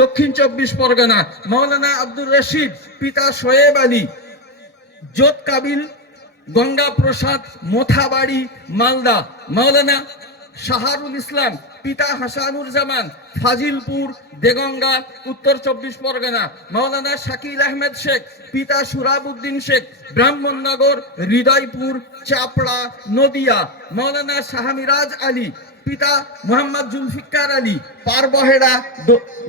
দক্ষিণ চব্বিশ পরগনা মাওলানা আব্দুর রশিদ, পিতা শোয়েব আলী জোত কাবিল, গঙ্গা প্রসাদ, মোথাবাড়ি, মালদা মাওলানা শাহারুল ইসলাম, পিতা হাসানুর জামান ফাজিলপুর, দেগঙ্গা, উত্তর চব্বিশ পরগনা মাওলানা শাকিল আহমেদ শেখ, পিতা সুরাবুদ্দিন শেখ, ব্রাহ্মণনগর, হৃদয়পুর, চাপড়া, নদিয়া মাওলানা শাহমিরাজ আলী পিতা মোহাম্মদ জুলফিকার আলী, পারবহেড়া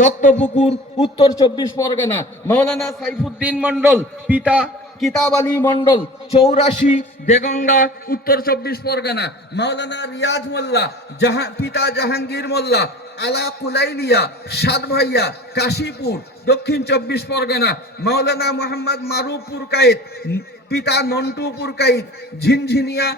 দত্তপুকুর উত্তর চব্বিশ পরগনা, মাওলানা সাইফুদ্দিন মন্ডল পিতা কিতাব আলী মন্ডল চৌরাশি দেগঙ্গা, উত্তর চব্বিশ পরগনা, মাওলানা রিয়াজ মোল্লা জাহা পিতা জাহাঙ্গীর মোল্লা, আলা কুলাইলিয়া সাত ভাইয়া কাশীপুর, দক্ষিণ চব্বিশ পরগনা, মাওলানা মোহাম্মদ মারুপুর কায়েত, পিতা নন্টুপুর কায়েত, ঝিনঝিনিয়া,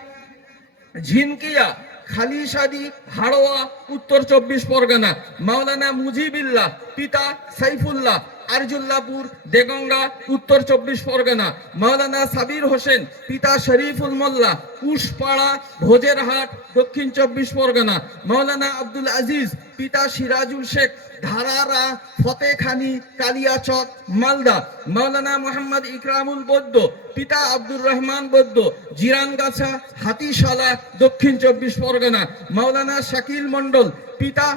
ঝিনকিয়া খালিশাদি হাড়োয়া উত্তর চব্বিশ পরগনা। মাওলানা মুজিবিল্লাহ পিতা সাইফুল্লাহ। আরজুল্লাপুর, দেগঙ্গা, উত্তর চব্বিশ পরগনা, মাওলানা সাবির হোসেন, পিতা শরীফুল মোল্লা, কুশপাড়া, ভোজেরহাট, দক্ষিণ চব্বিশ পরগনা, মাওলানা আব্দুল আজিজ, পিতা সিরাজুল শেখ, ধারারা, ফতেখানি, কালিয়াচক, মালদা, মাওলানা মোহাম্মদ ইকরামুল বৈদ্য, পিতা আব্দুর রহমান বৈদ্য, জিরানগাছা, হাতিশালা, দক্ষিণ চব্বিশ পরগনা, মাওলানা শাকিল মন্ডল পিতা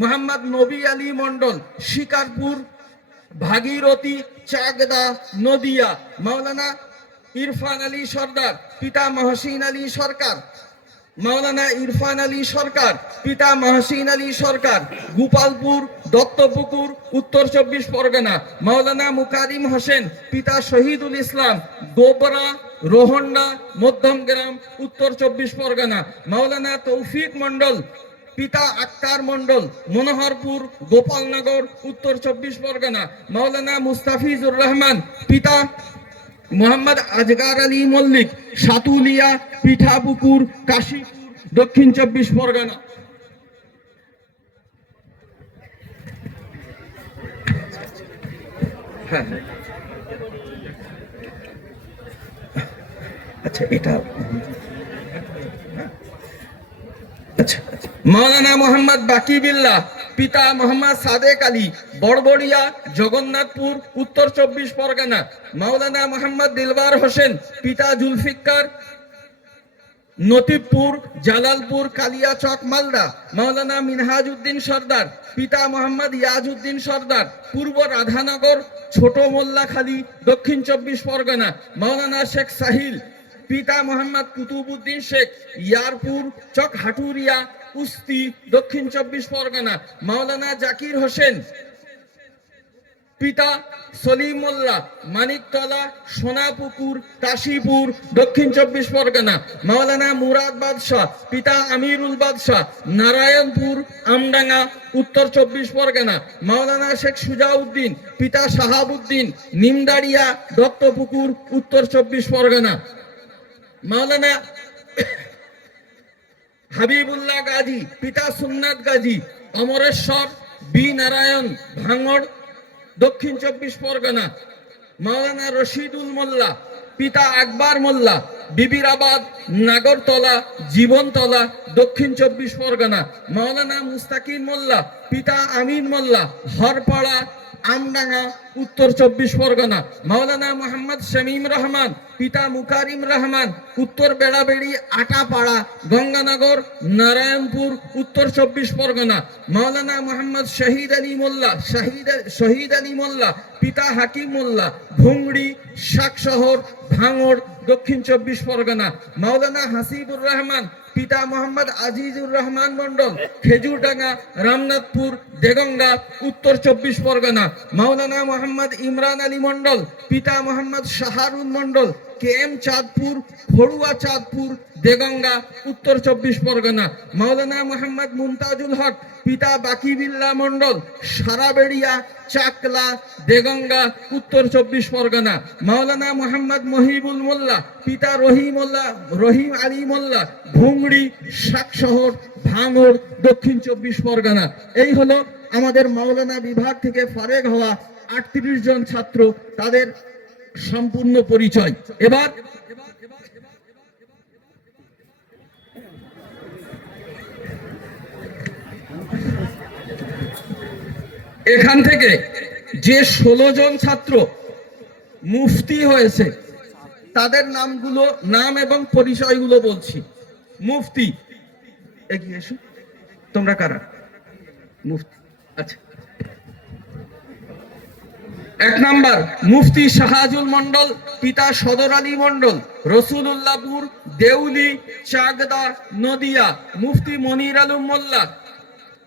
মোহাম্মদ নবী আলী মন্ডল শিকারপুর ভাগীরথী চাকদা নদিয়া, মাওলানা ইরফান আলী সর্দার, পিতা মহসিন আলী সরকার। মাওলানা ইরফান আলী সরকার, পিতা মহসিন আলী সরকার। গোপালপুর, দত্তপুকুর, উত্তর চব্বিশ পরগনা। মাওলানা মুকারিম হোসেন, পিতা শহীদুল ইসলাম। গোবরা, রোহন্ডা মধ্যমগ্রাম উত্তর চব্বিশ পরগনা। মাওলানা তৌফিক মন্ডল পিতা আক্তার মন্ডল মনোহরপুর, গোপালনগর, উত্তর চব্বিশ পরগনা, মাওলানা মুস্তাফিজুর রহমান, পিতা মোহাম্মদ আজগার আলী মল্লিক, সাতুলিয়া, পিঠাপুকুর, কাশীপুর, দক্ষিণ চব্বিশ পরগনা হ্যাঁ হ্যাঁ। আচ্ছা এটা মাওলানা মোহাম্মদ বাকি বিল্লাহ পিতা মোহাম্মদ সাদেক আলী, বড়বড়িয়া, জগন্নাথপুর, উত্তর চব্বিশ পরগনা। মাওলানা মোহাম্মদ দিলবার হোসেন, পিতা জুলফিকার নতিবপুর, জালালপুর কালিয়াচক মালদা। মাওলানা মিনহাজউদ্দিন সর্দার, পিতা মোহাম্মদ ইয়াজউদ্দিন সর্দার, পূর্ব রাধানগর, ছোট মোল্লাখালী, দক্ষিণ চব্বিশ পরগনা। মাওলানা শেখ সাহিল পিতা মোহাম্মদ কুতুবুদ্দিন শেখ, ইয়ারপুর চক হাটুরিয়া, কুস্তি, দক্ষিণ চব্বিশ পরগনা, মাওলানা জাকির হোসেন, পিতা সলিম মোল্লা, মানিকতলা, সোনাপুকুর, কাশীপুর, দক্ষিণ চব্বিশ পরগনা, মাওলানা মুরাদ বাদশাহ, পিতা আমিরুল বাদশাহ, নারায়ণপুর, আমডাঙ্গা, উত্তর চব্বিশ পরগনা, মাওলানা শেখ সুজাউদ্দিন, পিতা শাহাবুদ্দিন নিমদাড়িয়া, দত্তপুকুর, উত্তর চব্বিশ পরগনা। মাওলানা হাবিবুল্লাহ গাজী, পিতা সুন্নাত গাজী, অমরেশ্বর বি. নারায়ণ ভাঙড় দক্ষিণ চব্বিশ পরগনা, মাওলানা রশিদুল মোল্লা, পিতা আকবর মোল্লা, বিবিরাবাদ, নাগরতলা, জীবনতলা, দক্ষিণ চব্বিশ পরগনা, মাওলানা মুস্তাকিম মোল্লা, পিতা আমিন মোল্লা, হরপাড়া আমডাঙ্গা, উত্তর চব্বিশ পরগনা। মাওলানা মোহাম্মদ শামীম রহমান, পিতা মুকারিম রহমান, উত্তর বেড়াবেড়ি, আটাপাড়া, গঙ্গানগর, নারায়ণপুর, উত্তর চব্বিশ পরগনা। মাওলানা মোহাম্মদ শহীদ আলী মোল্লা, শাহিদ, শহীদ আলী মোল্লা, পিতা হাকিম মোল্লা, ভুংড়ি, শাকশহর, ভাঙড়, দক্ষিণ চব্বিশ পরগনা। মাওলানা হাসিবুর রহমান পিতা মোহাম্মদ আজিজুর রহমান মন্ডল খেজুরডাঙ্গা, রামনাথপুর, দেগঙ্গা, উত্তর চব্বিশ পরগনা, মাওলানা মোহাম্মদ ইমরান আলী মন্ডল পিতা মোহাম্মদ শাহারুন মন্ডল কে এম চাঁদপুর, ফড়ুয়া চাঁদপুর, দেগঙ্গা, উত্তর চব্বিশ পরগনা। মাওলানা মোহাম্মদ মুমতাজুল হক, পিতা বাকিবিল্লা মন্ডল সারাবেড়িয়া, চাকলা, দেগঙ্গা, উত্তর চব্বিশ পরগনা। মাওলানা মোহাম্মদ মহিবুল মোল্লা, পিতা রহিমুল্লাহ রহিম আলী মোল্লা, ভুংড়ি, শাকশহর, ভাঙড়, দক্ষিণ চব্বিশ পরগনা। এই হলো আমাদের মাওলানা বিভাগ থেকে ফারেক হওয়া আটত্রিশ জন ছাত্র, তাদের সম্পূর্ণ পরিচয়। এবার এখান থেকে যে ষোলো জন ছাত্র মুফতি হয়েছে, তাদের নামগুলো, নাম এবং পরিচয়গুলো বলছি। মুফতি, এগিয়ে এসো। তোমরা কারা? মুফতি আচ্ছা এক নাম্বার, মুফতি শাহাজুল মন্ডল পিতা সদর আলী মন্ডল রসুলুল্লাহপুর, দেউলি, চাকদা, নদিয়া, মুফতি মনির আলম মোল্লা,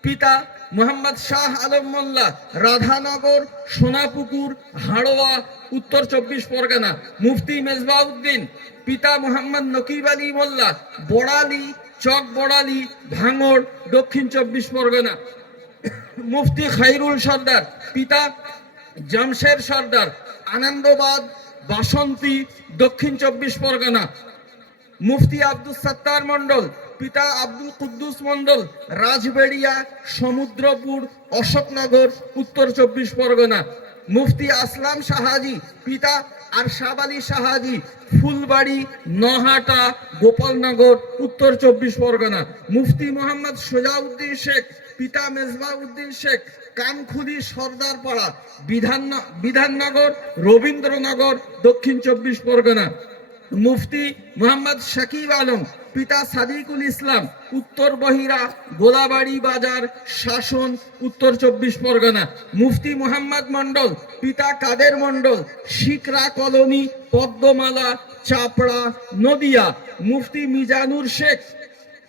পিতা মোহাম্মদ শাহ আলম মোল্লা, রাধানগর, সোনাপুকুর, হাড়োয়া, উত্তর চব্বিশ পরগনা, মুফতি মেজবাউদ্দিন, পিতা মোহাম্মদ নকিব আলী মোল্লা, বড়ালি, চক বড়ালি, ভাঙড়, দক্ষিণ চব্বিশ পরগনা, মুফতি খাইরুল সর্দার, পিতা জামশের সর্দার, আনন্দবাদ, বাসন্তী, দক্ষিণ চব্বিশ পরগনা। মুফতি আব্দুল সত্তার মন্ডল পিতা আব্দুল কুদ্দুস মন্ডল রাজবেড়িয়া, সমুদ্রপুর, অশোকনগর, উত্তর চব্বিশ পরগনা। মুফতি আসলাম সাহাজি, পিতা আরশাব আলী সাহাজি, ফুলবাড়ি, নহাটা, গোপালনগর, উত্তর চব্বিশ পরগনা। মুফতি মোহাম্মদ সোজাউদ্দিন শেখ পিতা মেজবাউদ্দিন শেখ কানখুলি সর্দার পাড়া বিধান বিধাননগর, রবীন্দ্রনগর, দক্ষিণ চব্বিশ পরগনা। মুফতি মোহাম্মদ শাকিব আলম, পিতা সাদিকুল ইসলাম, উত্তর বহিরা, গোলাবাড়ি বাজার, শাসন, উত্তর চব্বিশ পরগনা। মুফতি মোহাম্মদ মন্ডল পিতা কাদের মন্ডল শিকরা কলোনি, পদ্মমালা, চাপড়া, নদিয়া। মুফতি মিজানুর শেখ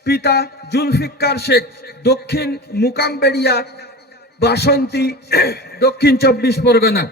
পিতা জুলফিকার শেখ, দক্ষিণ মুকামবেড়িয়া বাসন্তী, দক্ষিণ চব্বিশ পরগনা।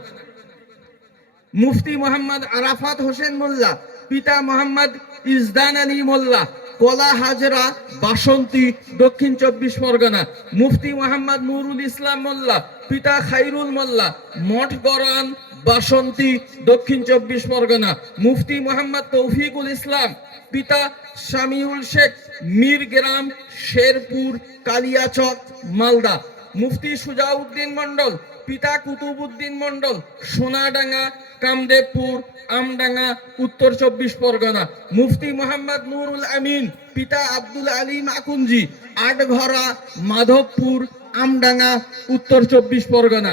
মুফতি মোহাম্মদ আরাফাত হোসেন মোল্লা, পিতা মোহাম্মদ ইজদান আলী মোল্লা, কলা হাজরা বাসন্তী, দক্ষিণ চব্বিশ পরগনা। মুফতি মোহাম্মদ নুরুল ইসলাম মোল্লা, পিতা খাইরুল মোল্লা, মঠ গরান বাসন্তী, দক্ষিণ চব্বিশ পরগনা। মুফতি মোহাম্মদ তৌফিকুল ইসলাম পিতা শামিউল শেখ, মীরগ্রাম, শেরপুর, কালিয়াচক, মালদা। মুফতি সুজাউদ্দিন মন্ডল পিতা কুতুবুদ্দিন মন্ডল সোনাডাঙ্গা, কামদেবপুর, আমডাঙ্গা, উত্তর চব্বিশ পরগনা। মুফতি মোহাম্মদ নুরুল আমিন, পিতা আব্দুল আলী মাকুঞ্জি আটঘরা, মাধবপুর, আমডাঙ্গা, উত্তর চব্বিশ পরগনা।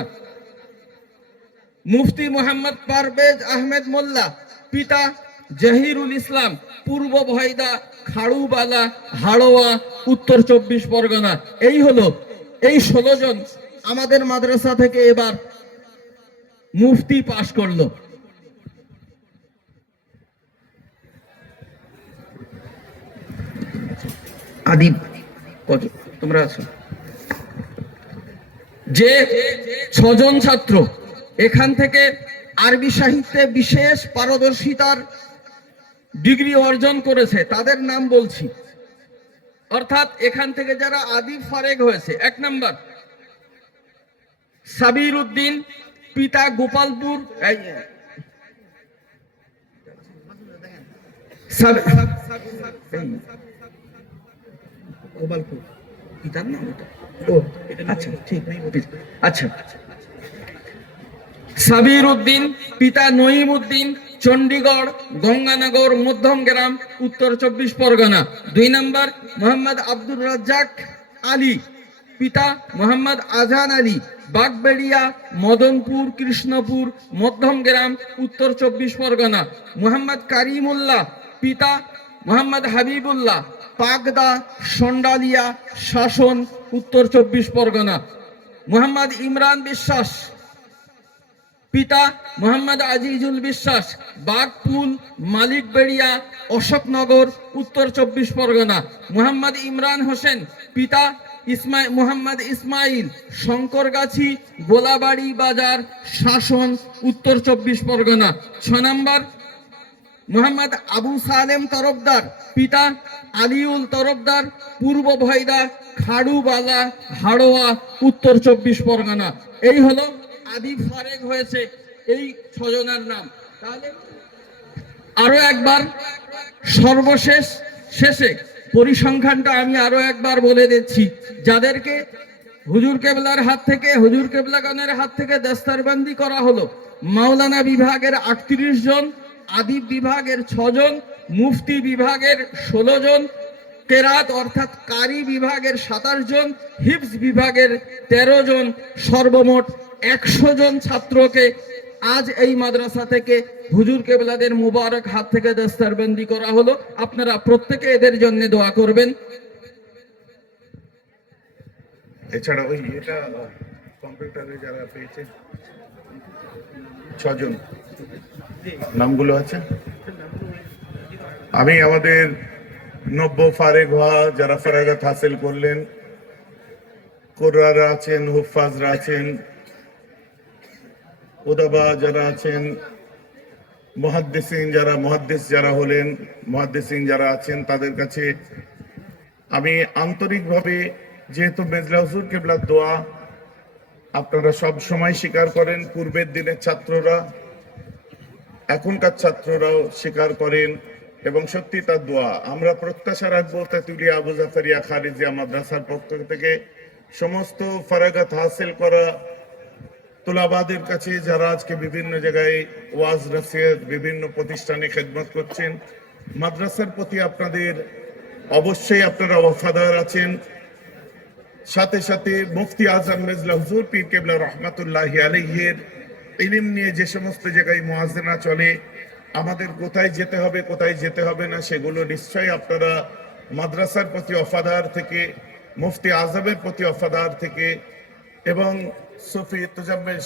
মুফতি মোহাম্মদ পারভেজ আহমেদ মোল্লা, পিতা জহিরুল ইসলাম, পূর্ব ভয়দা, খাড়ুবালা, হাড়োয়া, উত্তর চব্বিশ পরগনা। এই হলো, এই ষোলো জন আমাদের মাদ্রাসা থেকে এবার মুফতি পাশ করল। আদি কত? তোমরা আছো? যে ছজন ছাত্র, এখান থেকে আরবি সাহিত্যে বিশেষ পারদর্শিতার ডিগ্রি অর্জন করেছে, তাদের নাম বলছি। অর্থাৎ এখান থেকে যারা আদি ফারেক হয়েছে, এক নাম্বার, সাবির উদ্দিন, পিতা গোপালপুর আচ্ছা আচ্ছা। সাবির উদ্দিন, পিতা নঈম উদ্দিন চণ্ডীগড় গঙ্গানগর মধ্যমগ্রাম উত্তর চব্বিশ পরগনা। দুই নম্বর, মোহাম্মদ আব্দুর রাজ্জাক আলী। পিতা মোহাম্মদ আজহান আলী। বাগবেড়িয়া, মদনপুর, কৃষ্ণপুর মধ্যমগ্রাম উত্তর চব্বিশ পরগনা। মোহাম্মদ কারিমুল্লাহ। পিতা মোহাম্মদ হাবিবুল্লাহ। পাগদা, সন্ডালিয়া, শাসন, উত্তর চব্বিশ পরগনা। মোহাম্মদ ইমরান বিশ্বাস। পিতা মোহাম্মদ আজিজুল বিশ্বাস, বাগপুল, মালিকবেড়িয়া, অশোকনগর, উত্তর চব্বিশ পরগনা। মোহাম্মদ ইমরান হোসেন, পিতা ইসমাইল মোহাম্মদ ইসমাইল, শঙ্করগাছি, গোলাবাড়ি বাজার শাসন, উত্তর চব্বিশ পরগনা। ছ নম্বর, মোহাম্মদ আবু সালেম তরফদার, পিতা আলিউল তরফদার, পূর্ব ভয়দা, খাড়ুবালা, হাড়োয়া, উত্তর চব্বিশ পরগনা। এই হলো আদি ফারেক হয়েছে এই ছজনের নাম। তাহলে আরও একবার সর্বশেষ শেষে পরিসংখ্যানটা আমি আরও একবার বলে দিচ্ছি। যাদেরকে হুজুর কেবলার হাত থেকে, হুজুর কেবলাগণের হাত থেকে দস্তারবন্দি করা হলো, মাওলানা বিভাগের আটত্রিশ জন আদিব বিভাগের ছজন, মুফতি বিভাগের ষোলো জন, কেরাত অর্থাৎ কারি বিভাগের সাতাশ জন হিপস বিভাগের তেরো জন, সর্বমোট একশো জন ছাত্রকে আজ এই মাদ্রাসা থেকে হুজুর কেবলাদের মুবারক হাত থেকে দস্তারবন্দি করা হলো। আপনারা প্রত্যেকে এদের জন্য দোয়া করবেন। এছাড়া ওই এটা, কম্পিউটারে যারা পেয়েছে, ছজন। নামগুলো আছে? আমি আমাদের নব্য ফারেক হওয়া, যারা ফারাগাত হাসিল করলেন, কোরআরা আছেন হুফাজরা আছেন উদাবা যারা আছেন, মহাদ্দেসিন যারা মহাদ্দেশ যারা হলেন, মহাদ্দেসিন যারা আছেন, তাদের কাছে আমি আন্তরিকভাবে, যেহেতু মেজলা হুজুর কেবলার দোয়া আপনারা সব সময় স্বীকার করেন, পূর্বের দিনের ছাত্ররা, এখনকার ছাত্ররাও স্বীকার করেন, এবং সত্যি তার দোয়া। আমরা প্রত্যাশা রাখব তেতুলিয়া আবু জাফারিয়া খারিজিয়া মাদ্রাসার পক্ষ থেকে সমস্ত ফারাগাত হাসিল করা তোলাবাদের কাছে যারা আজকে বিভিন্ন জায়গায় ওয়াজ রাসিয়াত বিভিন্ন প্রতিষ্ঠানে খেদমত করছেন, মাদ্রাসার প্রতি আপনাদের অবশ্যই আপনারা ওয়াফাদার আছেন। সাথে সাথে মুফতি আজম মেজলা হুজুর পীর কেবলা রহমাতুল্লাহ আলহের ইলিম নিয়ে যে সমস্ত জায়গায় মহাজনা চলে, আমাদের কোথায় যেতে হবে, কোথায় যেতে হবে না, সেগুলো নিশ্চয়ই আপনারা মাদ্রাসার প্রতি অফাদার থেকে, মুফতি আজমের প্রতি অফাদার থেকে এবং Sufi, tu já me